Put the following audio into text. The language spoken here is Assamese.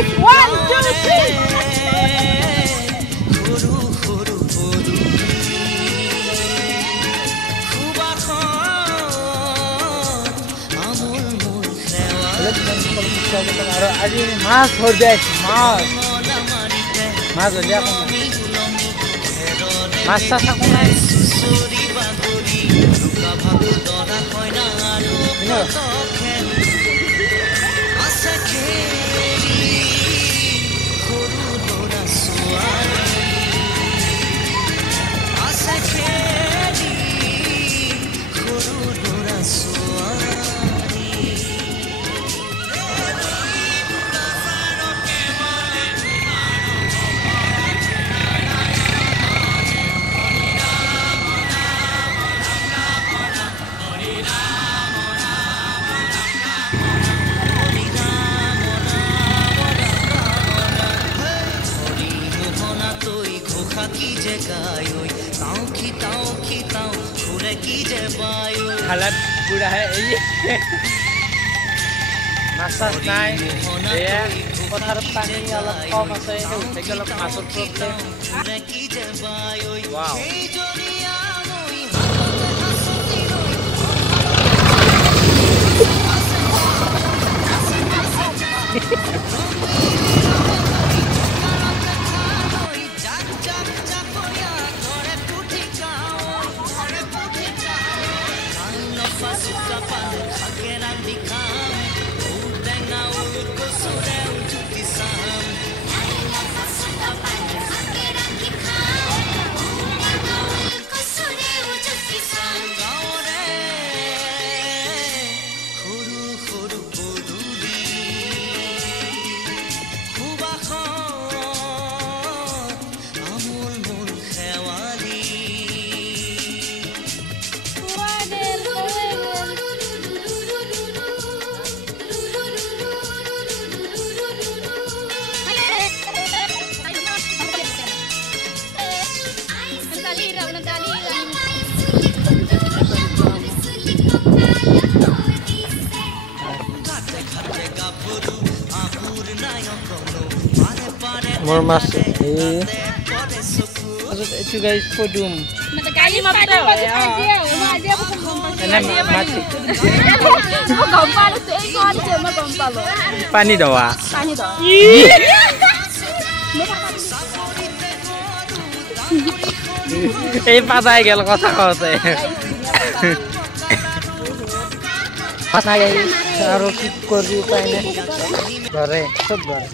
guys. 1, 2, 3. आज माछ धरते माछ माछ धरले माछ चाखा हालत पूरा है ये मासास नाय ये पथार पानी अलग कम আছে হেউতে অলপ মাছৰ problem wow More massive. Also, you guys for doom. Pani dawa. এই পাতাই গেল কথা কওতে পাতা গাই আর কি করি উপায় নাই ঘরে সব ঘরে